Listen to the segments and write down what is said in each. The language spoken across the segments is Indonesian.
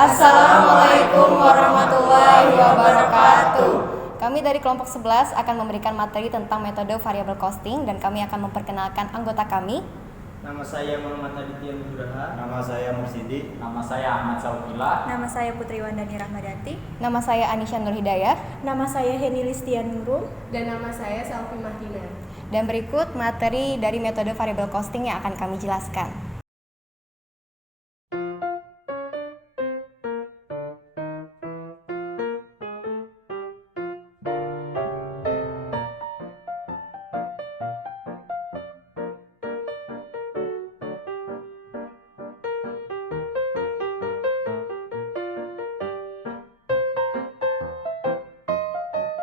Assalamualaikum warahmatullahi wabarakatuh. Kami dari kelompok 11 akan memberikan materi tentang metode variable costing dan kami akan memperkenalkan anggota kami. Nama saya Muhammad Aditya Nugraha. Nama saya Mursidi. Nama saya Ahmad Saukila. Nama saya Putri Wandani Rahmadati. Nama saya Anisha Nurhidayah. Nama saya Heni Listian Nurul. Dan nama saya Selvi Mahdina. Dan berikut materi dari metode variable costing yang akan kami jelaskan.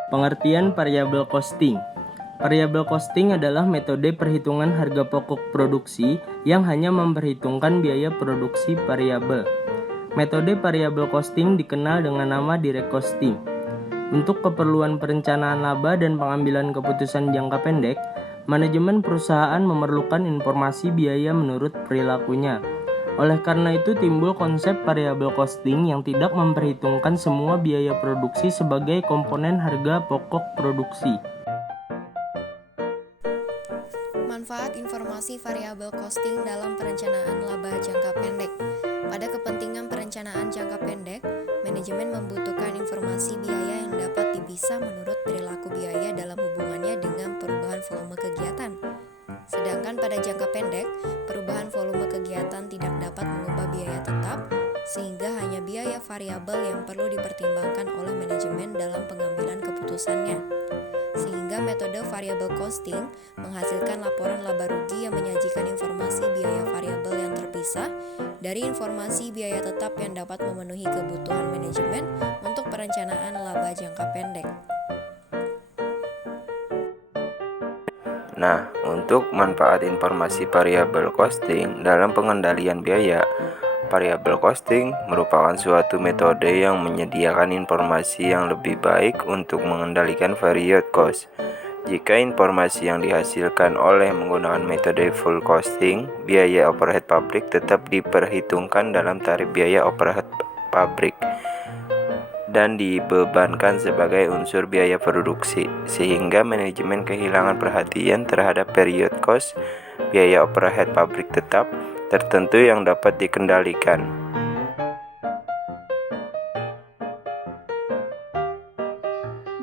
Pengertian variabel costing. Variabel costing adalah metode perhitungan harga pokok produksi yang hanya memperhitungkan biaya produksi variabel. Metode variabel costing dikenal dengan nama direct costing. Untuk keperluan perencanaan laba dan pengambilan keputusan jangka pendek, manajemen perusahaan memerlukan informasi biaya menurut perilakunya. Oleh karena itu timbul konsep variable costing yang tidak memperhitungkan semua biaya produksi sebagai komponen harga pokok produksi. Manfaat informasi variable costing dalam perencanaan laba jangka pendek. Pada kepentingan perencanaan jangka pendek, manajemen membutuhkan informasi biaya yang dapat dipisah menurut perilaku biaya dalam hubungannya dengan perubahan volume kegiatan. Sedangkan pada jangka pendek, perubahan volume kegiatan tidak dapat mengubah biaya tetap, sehingga hanya biaya variabel yang perlu dipertimbangkan oleh manajemen dalam pengambilan keputusannya. Sehingga metode variable costing menghasilkan laporan laba rugi yang menyajikan informasi biaya variabel yang terpisah dari informasi biaya tetap yang dapat memenuhi kebutuhan manajemen untuk perencanaan laba jangka pendek. Nah, untuk manfaat informasi variabel costing dalam pengendalian biaya, variabel costing merupakan suatu metode yang menyediakan informasi yang lebih baik untuk mengendalikan variable cost. Jika informasi yang dihasilkan oleh menggunakan metode full costing, biaya overhead pabrik tetap diperhitungkan dalam tarif biaya overhead pabrik dan dibebankan sebagai unsur biaya produksi, sehingga manajemen kehilangan perhatian terhadap period cost, biaya overhead pabrik tetap tertentu yang dapat dikendalikan.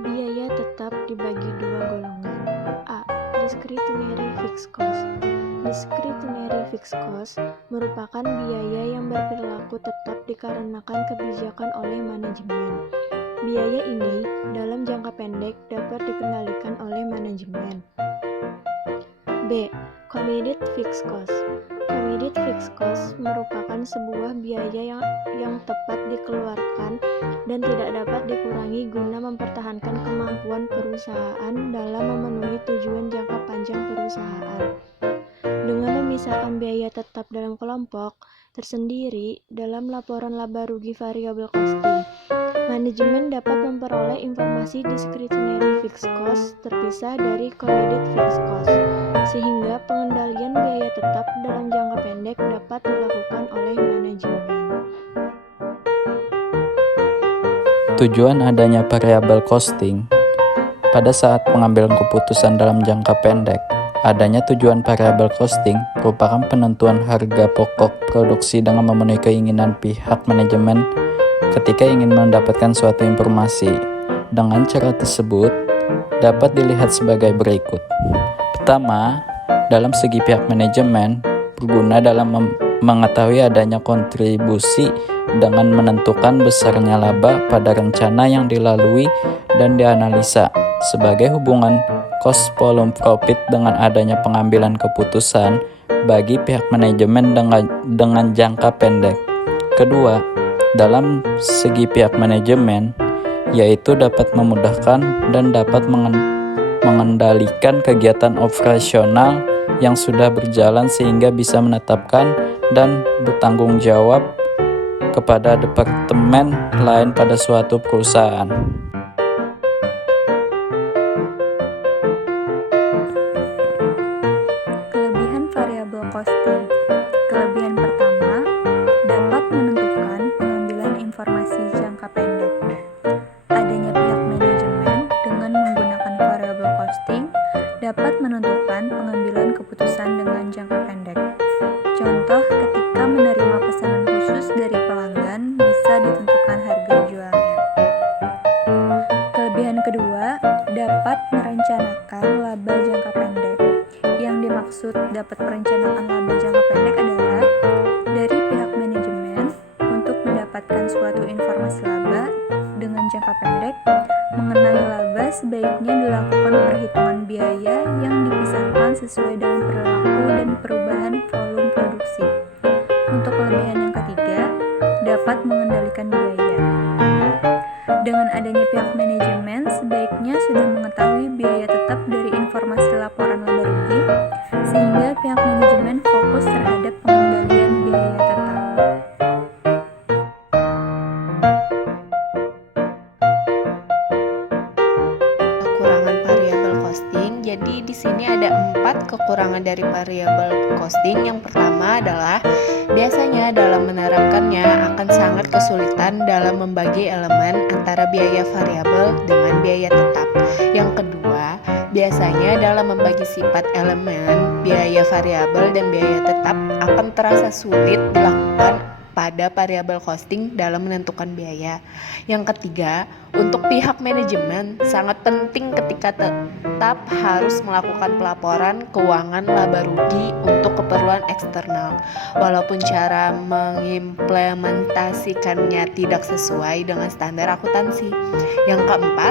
Biaya tetap dibagi dua golongan. A. Discretionary fixed cost. Discretionary fixed cost merupakan biaya yang berperilaku tetap dikarenakan kebijakan oleh manajemen. Biaya ini dalam jangka pendek dapat dikendalikan oleh manajemen. B. Committed fixed cost. Committed fixed cost merupakan sebuah biaya yang tepat dikeluarkan dan tidak dapat dikurangi guna mempertahankan kemampuan perusahaan dalam memenuhi tujuan jangka panjang perusahaan. Dengan memisahkan biaya tetap dalam kelompok tersendiri dalam laporan laba rugi variable costing, manajemen dapat memperoleh informasi discretionary fixed cost terpisah dari committed fixed cost, sehingga pengendalian biaya tetap dalam jangka pendek dapat dilakukan oleh manajemen. Tujuan adanya variable costing pada saat pengambilan keputusan dalam jangka pendek. Adanya tujuan variable costing merupakan penentuan harga pokok produksi dengan memenuhi keinginan pihak manajemen ketika ingin mendapatkan suatu informasi. Dengan cara tersebut dapat dilihat sebagai berikut. Pertama, dalam segi pihak manajemen berguna dalam mengetahui adanya kontribusi dengan menentukan besarnya laba pada rencana yang dilalui dan dianalisa sebagai hubungan cost volume profit dengan adanya pengambilan keputusan bagi pihak manajemen dengan jangka pendek. Kedua, dalam segi pihak manajemen, yaitu dapat memudahkan dan dapat mengendalikan kegiatan operasional yang sudah berjalan sehingga bisa menetapkan dan bertanggung jawab kepada departemen lain pada suatu perusahaan. Kelebihan variable costing. Kelebihan pertama, dapat menentukan pengambilan jangka pendek. Contoh, ketika menerima pesanan khusus dari pelanggan, bisa ditentukan harga jualnya. Kelebihan kedua, dapat merencanakan laba jangka pendek. Yang dimaksud dapat merencanakan laba jangka pendek adalah dari pihak manajemen untuk mendapatkan suatu informasi laba dengan jangka pendek. Mengenai laba, sebaiknya dilakukan perhitungan biaya yang dipisahkan sesuai dengan perilaku dan perubahan volume produksi. Untuk kelebihan yang ketiga, dapat mengendalikan biaya. Dengan adanya pihak manajemen, sebaiknya sudah mengetahui biaya tetap dari informasi laporan laba rugi, sehingga pihak manajemen fokus terhadap pengendalian biaya tetap. Kekurangan variabel costing. Jadi di sini ada 4 kekurangan dari variabel costing. Yang pertama adalah biasanya dalam menerapkannya akan sangat kesulitan dalam membagi elemen antara biaya variabel dengan biaya tetap. Yang kedua, biasanya dalam membagi sifat elemen biaya variabel dan biaya tetap akan terasa sulit dilakukan pada variabel costing dalam menentukan biaya. Yang ketiga, untuk pihak manajemen sangat penting ketika tetap harus melakukan pelaporan keuangan laba rugi untuk keperluan eksternal, walaupun cara mengimplementasikannya tidak sesuai dengan standar akuntansi. Yang keempat,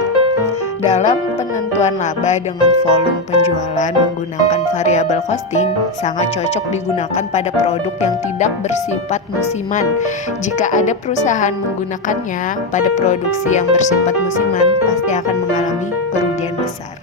dalam penentuan laba dengan volume penjualan menggunakan variabel costing sangat cocok digunakan pada produk yang tidak bersifat musiman. Jika ada perusahaan menggunakannya pada produksi yang bersifat musiman, pasti akan mengalami kerugian besar.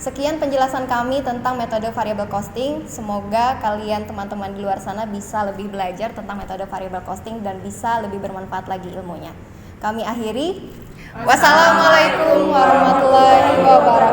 Sekian penjelasan kami tentang metode variable costing. Semoga kalian teman-teman di luar sana bisa lebih belajar tentang metode variable costing dan bisa lebih bermanfaat lagi ilmunya. Kami akhiri. Wassalamualaikum warahmatullahi wabarakatuh.